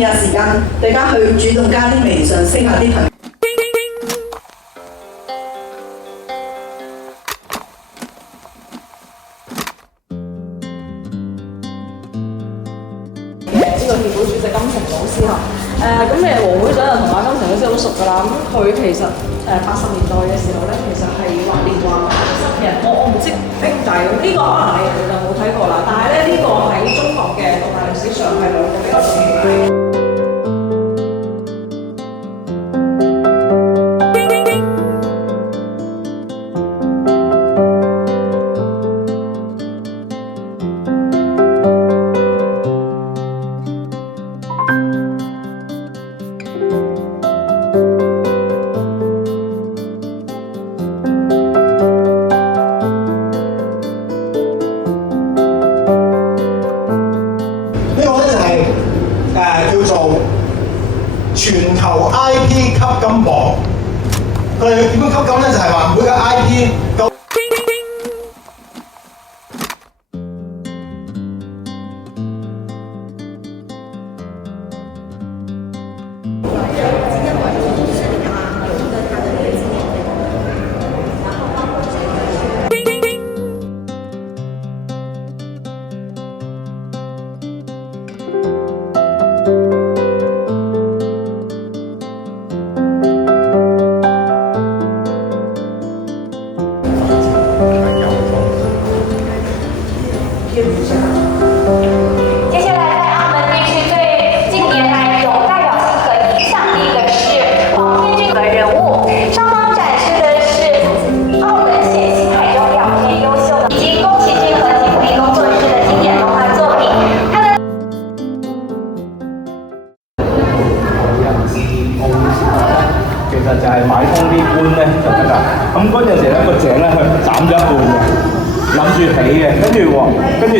日時間，大家去主動加啲微信，識下啲朋友。呢個協會主席金城老師嚇，咁你黃會長就同阿金城老師好熟㗎啦。咁佢其實80年代嘅時候咧，其實係畫連環畫嘅人，我唔知兄弟咁呢個可能你哋就冇睇過啦。但係咧呢個喺中國嘅動漫歷史上係兩個比較重要嘅。叫做全球 IP 吸金榜。佢哋點樣吸金咧？就係話每個 IP 接下来，在澳门地区最近年来有代表性和影响力的是黄天俊的人物。上方展示的是澳门咸兴海中表现优秀的，以及宫崎骏和吉卜力工作室的经典动画作品。它的其實就係買通啲官咧就得㗎。咁嗰陣時咧個井咧佢斬咗一半嘅，諗住起嘅，跟住。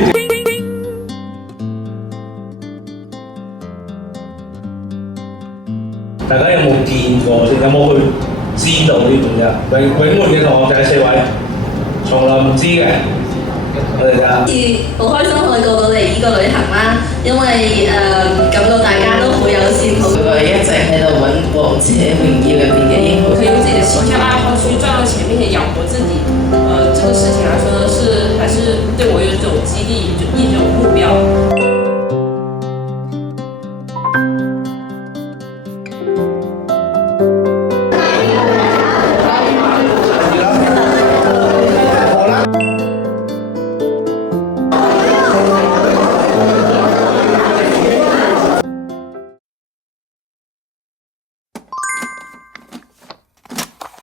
大家有冇見過先？有冇去知道呢本啫？永門嘅同學仔4位，從來唔知嘅，我哋就好開心可以過到嚟呢個旅行啦，因為感到大家都好友善，好。佢一直喺度揾王者榮